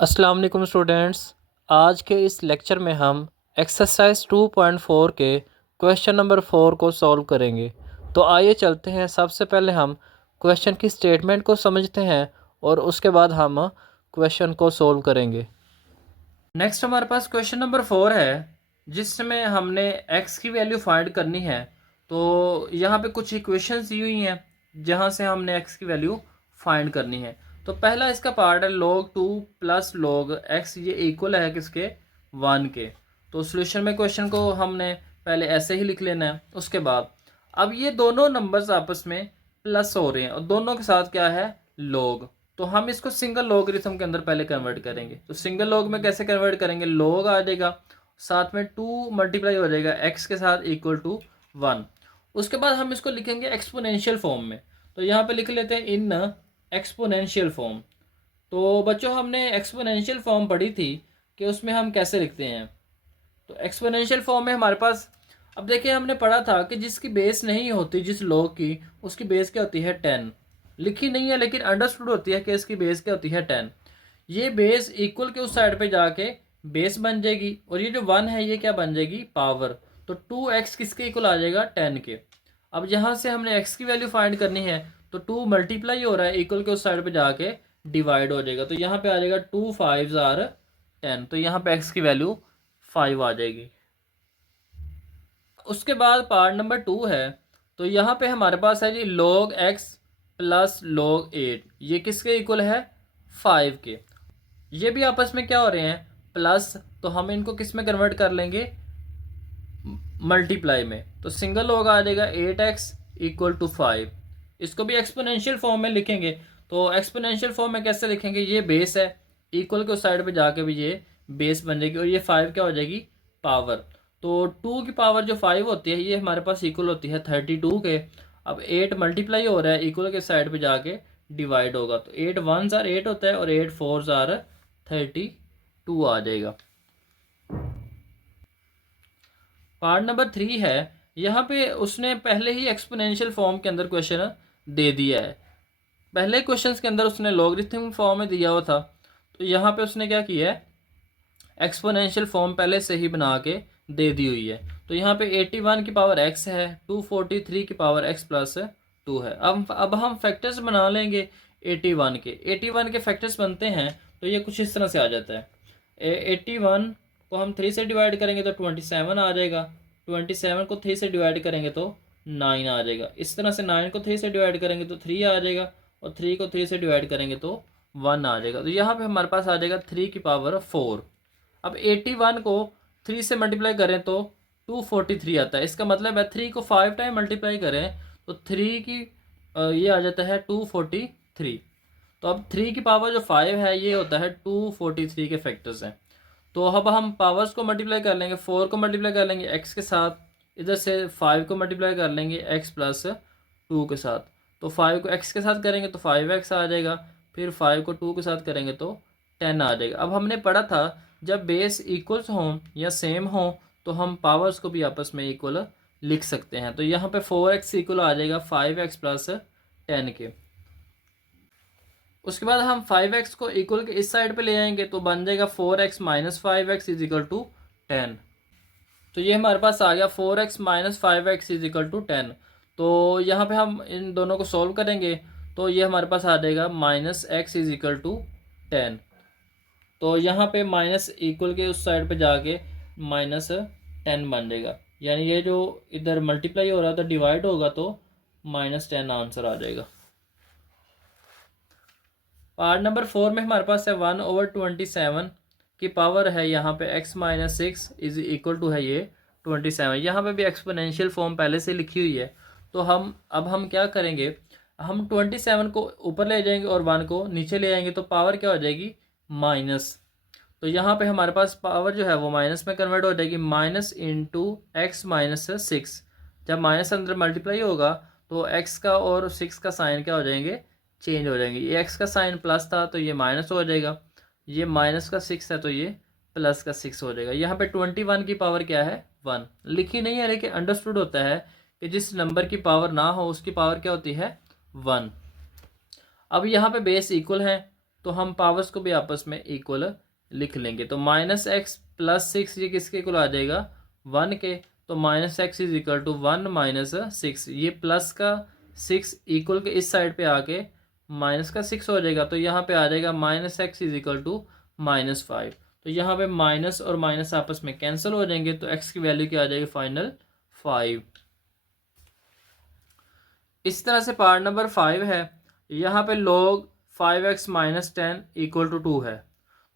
अस्सलाम वालेकुम स्टूडेंट्स। आज के इस लेक्चर में हम एक्सरसाइज 2.4 के क्वेश्चन नंबर 4 को सॉल्व करेंगे। तो आइए चलते हैं। सबसे पहले हम क्वेश्चन की स्टेटमेंट को समझते हैं और उसके बाद हम क्वेश्चन को सॉल्व करेंगे। नेक्स्ट हमारे पास क्वेश्चन नंबर 4 है जिसमें हमने एक्स की वैल्यू फाइंड करनी है। तो यहाँ पे कुछ इक्वेशंस दी हुई हैं जहाँ से हमने एक्स की वैल्यू फाइंड करनी है। तो पहला इसका पार्ट है log 2 प्लस log x, ये इक्वल है किसके 1 के। तो सोल्यूशन में क्वेश्चन को हमने पहले ऐसे ही लिख लेना है। उसके बाद अब ये दोनों नंबर्स आपस में प्लस हो रहे हैं और दोनों के साथ क्या है log। तो हम इसको सिंगल लॉगरिथम के अंदर पहले कन्वर्ट करेंगे। तो सिंगल लॉग में कैसे कन्वर्ट करेंगे, log आ जाएगा, साथ में 2 मल्टीप्लाई हो जाएगा x के साथ इक्वल टू 1। उसके बाद हम इसको लिखेंगे एक्सपोनेंशियल फॉर्म में। तो यहाँ पे लिख लेते हैं इन एक्सपोनेंशियल फॉर्म। तो बच्चों हमने एक्सपोनेंशियल फॉर्म पढ़ी थी कि उसमें हम कैसे लिखते हैं। तो एक्सपोनेंशियल फॉर्म में हमारे पास, अब देखिए हमने पढ़ा था कि जिसकी बेस नहीं होती जिस लॉग की, उसकी बेस क्या होती है 10। लिखी नहीं है लेकिन अंडरस्टूड होती है कि इसकी बेस क्या होती है 10। ये बेस इक्वल के उस साइड पे जाके बेस बन जाएगी और ये जो 1 है ये क्या बन जाएगी, पावर। तो 2x किसके इक्वल आ जाएगा, 10 के। अब यहाँ से हमने x की वैल्यू फाइंड करनी है। तो 2 मल्टीप्लाई हो रहा है, इक्वल के उस साइड पे जाके डिवाइड हो जाएगा। तो यहाँ पे आ जाएगा 2 5 आर 10। तो यहाँ पे x की वैल्यू 5 आ जाएगी। उसके बाद पार्ट नंबर 2 है। तो यहाँ पे हमारे पास है जी log x प्लस log 8, ये किसके इक्वल है, 5 के। ये भी आपस में क्या हो रहे हैं, प्लस। तो हम इनको किस में कन्वर्ट कर लेंगे, मल्टीप्लाई में। तो सिंगल log आ जाएगा 8x इक्वल टू 5। इसको भी एक्सपोनेंशियल फॉर्म में लिखेंगे। तो एक्सपोनेंशियल फॉर्म में कैसे लिखेंगे, ये बेस है, इक्वल के उस साइड पे जाके भी ये बेस बन जाएगी और ये 5 क्या हो जाएगी, पावर। तो 2 की पावर जो 5 होती है ये हमारे पास इक्वल होती है 32 के। अब 8 मल्टीप्लाई हो रहा है, इक्वल के साइड पे जाके डिवाइड होगा। तो 8 1 आर 8 होता है और 8 4 आर 32 आ जाएगा। पार्ट नंबर 3 है। यहाँ पे उसने पहले ही एक्सपोनेंशियल फॉर्म के अंदर क्वेश्चन दे दिया है। पहले क्वेश्चंस के अंदर उसने लॉगरिथम फॉर्म में दिया हुआ था। तो यहाँ पे उसने क्या किया है, एक्सपोनेंशियल फॉर्म पहले से ही बना के दे दी हुई है। तो यहाँ पे 81 की पावर x है, 243 की पावर x प्लस 2 है। अब हम फैक्टर्स बना लेंगे 81 के। 81 के फैक्टर्स बनते हैं तो ये कुछ इस तरह से आ जाता है। 81 को हम 3 से डिवाइड करेंगे तो 27 आ जाएगा। 27 को 3 से डिवाइड करेंगे तो 9 आ जाएगा। इस तरह से 9 को 3 से डिवाइड करेंगे तो 3 आ जाएगा और 3 को 3 से डिवाइड करेंगे तो 1 आ जाएगा। तो यहाँ पे हमारे पास आ जाएगा 3 की पावर 4। अब 81 को 3 से मल्टीप्लाई करें तो 243 आता है। इसका मतलब है 3 को 5 टाइम मल्टीप्लाई करें तो 3 की ये आ जाता है 243। तो अब 3 की पावर जो 5 है ये होता है 243 के फैक्टर्स हैं। तो अब हम पावर्स को मल्टीप्लाई कर लेंगे, 4 को मल्टीप्लाई कर लेंगे x के साथ, इधर से 5 को मल्टीप्लाई कर लेंगे x प्लस 2 के साथ। तो 5 को x के साथ करेंगे तो 5x आ जाएगा, फिर 5 को 2 के साथ करेंगे तो 10 आ जाएगा। अब हमने पढ़ा था जब बेस इक्वल्स हों या सेम हों तो हम पावर्स को भी आपस में इक्वल लिख सकते हैं। तो यहाँ पे 4x इक्वल आ जाएगा 5x प्लस 10 के। उसके बाद हम 5x को इक्वल के इस साइड पे ले आएंगे तो बन जाएगा 4x minus 5x is equal to 10। तो ये हमारे पास आ गया 4x minus 5x is equal to 10। तो यहाँ पे हम इन दोनों को सॉल्व करेंगे तो ये हमारे पास आ जाएगा minus x is equal to 10। तो यहाँ पे माइनस इक्वल के उस साइड पे जाके माइनस 10 बन जाएगा। यानी ये जो इधर मल्टीप्लाई हो रहा था डिवाइड होगा तो माइनस 10 आंसर आ जाएगा। पार्ट नंबर 4 में हमारे पास है 1/27 की पावर है यहाँ पे x minus 6 is equal to है ये 27। यहाँ पे भी एक्सपोनेंशियल फॉर्म पहले से लिखी हुई है। तो हम क्या करेंगे, हम 27 को ऊपर ले जाएंगे और 1 को नीचे ले आएंगे तो पावर क्या हो जाएगी, माइनस। तो यहाँ पे हमारे पास पावर जो है वो माइनस में कन्वर्ट हो जाएगी, माइनस इंटू एक्स माइनस 6। जब माइनस अंदर मल्टीप्लाई होगा तो x का और 6 का साइन क्या हो जाएंगे, चेंज हो जाएंगे। ये x का साइन प्लस था तो ये माइनस हो जाएगा, ये माइनस का 6 है तो ये प्लस का 6 हो जाएगा। यहाँ पे 21 की पावर क्या है, 1। लिखी नहीं है लेकिन अंडरस्टूड होता है कि जिस नंबर की पावर ना हो उसकी पावर क्या होती है, 1। अब यहाँ पे बेस इक्वल है तो हम पावर्स को भी आपस में इक्वल लिख लेंगे। तो -x+6 ये किसके इक्वल आ जाएगा, 1 के। तो -x इज इक्वल टू 1 - 6, ये प्लस का 6 इक्वल के इस साइड पे आके माइनस का 6 हो जाएगा। तो यहाँ पे आ जाएगा -x इज इक्वल टू -5। तो यहाँ पे माइनस और माइनस आपस में कैंसिल हो जाएंगे, तो x की वैल्यू क्या आ जाएगी फाइनल, 5। इस तरह से पार्ट नंबर 5 है, यहाँ पे log 5x - 10 इक्वल टू 2 है।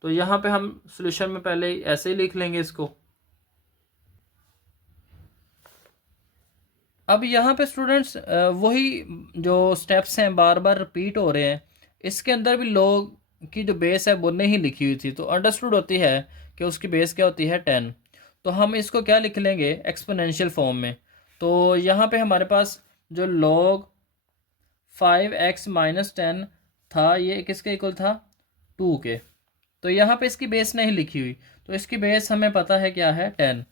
तो यहाँ पे हम सॉल्यूशन में पहले ऐसे ही लिख लेंगे इसको। अब यहाँ पे स्टूडेंट्स वही जो स्टेप्स हैं बार बार रिपीट हो रहे हैं। इसके अंदर भी log की जो बेस है वो नहीं लिखी हुई थी, तो अंडरस्टूड होती है कि उसकी बेस क्या होती है, 10। तो हम इसको क्या लिख लेंगे, एक्सपोनेंशियल फॉर्म में। तो यहाँ पे हमारे पास जो log 5x - 10 था, ये किसके इक्वल था, 2 के। तो यहाँ पे इसकी बेस नहीं लिखी हुई, तो इसकी बेस हमें पता है क्या है, 10।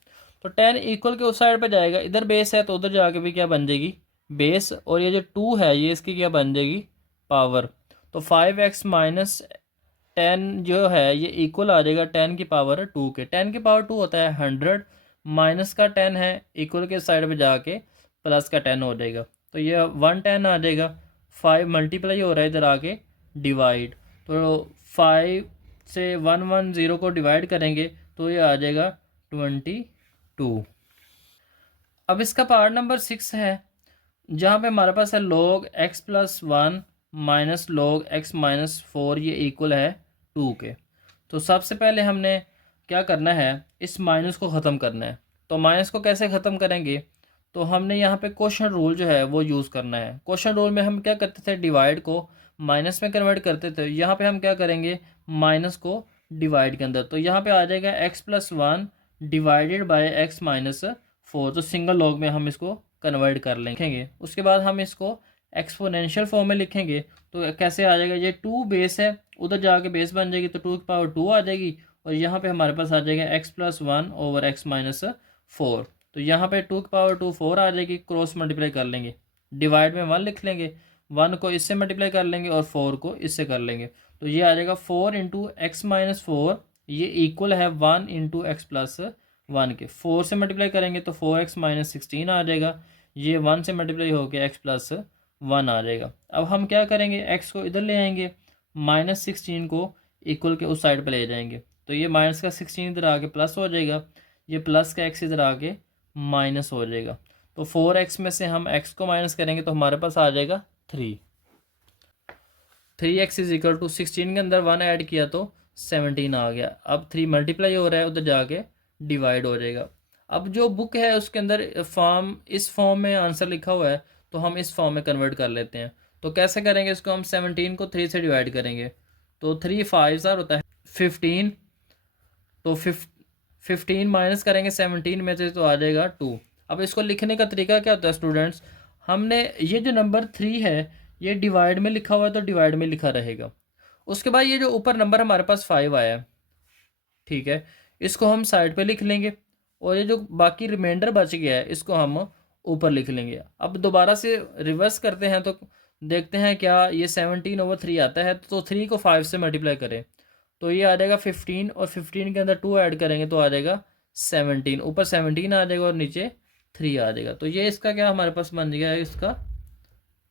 तो 10 इक्वल के उस साइड पे जाएगा, इधर बेस है तो उधर जाके भी क्या बन जाएगी, बेस। और ये जो 2 है ये इसकी क्या बन जाएगी, पावर। तो 5x - 10 जो है ये इक्वल आ जाएगा 10 की पावर 2 के। 10 की पावर 2 होता है 100, माइनस का 10 है, इक्वल के साइड पे जाके प्लस का 10 हो जाएगा। तो ये 110 आ जाएगा। 5 मल्टीप्लाई हो रहा है इधर आके डिवाइड। तो 5 से 110 को डिवाइड करेंगे तो ये आ जाएगा 22। अब इसका पार्ट नंबर 6 है, जहाँ पे हमारे पास है log x+1 minus log x-4 ये इक्वल है 2 के। तो सबसे पहले हमने क्या करना है, इस माइनस को ख़त्म करना है। तो माइनस को कैसे ख़त्म करेंगे, तो हमने यहाँ पे क्वोशंट रूल जो है वो यूज़ करना है। क्वोशंट रूल में हम क्या करते थे, डिवाइड को माइनस में कन्वर्ट करते थे। यहाँ पे हम क्या करेंगे, माइनस को डिवाइड के अंदर। तो यहाँ पे आ जाएगा x+1 डिवाइडेड बाय x-4। तो सिंगल लॉग में हम इसको कन्वर्ट कर लिखेंगे। उसके बाद हम इसको एक्सपोनेंशियल फॉर्म में लिखेंगे। तो कैसे आ जाएगा, ये 2 बेस है, उधर जाके बेस बन जाएगी तो 2 की पावर 2 आ जाएगी। और यहाँ पे हमारे पास आ जाएगा x+1 ओवर x-4। तो यहाँ पे 2 की पावर 2 4 आ जाएगी, क्रॉस मल्टीप्लाई कर लेंगे, डिवाइड में 1 लिख लेंगे, 1 को इससे मल्टीप्लाई कर लेंगे और 4 को इससे कर लेंगे। तो ये आ जाएगा 4 इंटू x-4, ये इक्वल है 1 इंटू x+1 के। 4 से मल्टीप्लाई करेंगे तो 4x - 16 आ जाएगा, ये 1 से मल्टीप्लाई होकर x+1 आ जाएगा। अब हम क्या करेंगे, x को इधर ले आएंगे, -16 को इक्वल के उस साइड पर ले जाएंगे। तो ये माइनस का 16 इधर आके प्लस हो जाएगा, ये प्लस का x इधर आके माइनस हो जाएगा। तो 4x में से हम x को माइनस करेंगे तो हमारे पास आ जाएगा 3। 3x इज इक्वल टू 16 के अंदर 1 ऐड किया तो 17 आ गया। अब 3 मल्टीप्लाई हो रहा है, उधर जाके डिवाइड हो जाएगा। अब जो बुक है उसके अंदर फॉर्म, इस फॉर्म में आंसर लिखा हुआ है, तो हम इस फॉर्म में कन्वर्ट कर लेते हैं। तो कैसे करेंगे इसको, हम 17 को 3 से डिवाइड करेंगे तो 3 5 होता है 15। तो 15 माइनस करेंगे 17 में से तो आ जाएगा 2। अब इसको लिखने का तरीका क्या होता है स्टूडेंट्स, हमने ये जो नंबर 3 है ये डिवाइड में लिखा हुआ है तो डिवाइड में लिखा रहेगा। उसके बाद ये जो ऊपर नंबर हमारे पास 5 आया है, ठीक है, इसको हम साइड पे लिख लेंगे। और ये जो बाकी रिमाइंडर बच गया है इसको हम ऊपर लिख लेंगे। अब दोबारा से रिवर्स करते हैं तो देखते हैं क्या, ये 17/3 आता है, तो 3 को 5 से मल्टीप्लाई करें तो ये आ जाएगा 15, और 15 के अंदर 2 ऐड करेंगे तो आ जाएगा 17। ऊपर 17 आ जाएगा और नीचे 3 आ जाएगा। तो ये इसका क्या हमारे पास बन जाएगा, इसका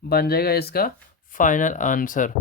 बन जाएगा इसका फाइनल आंसर।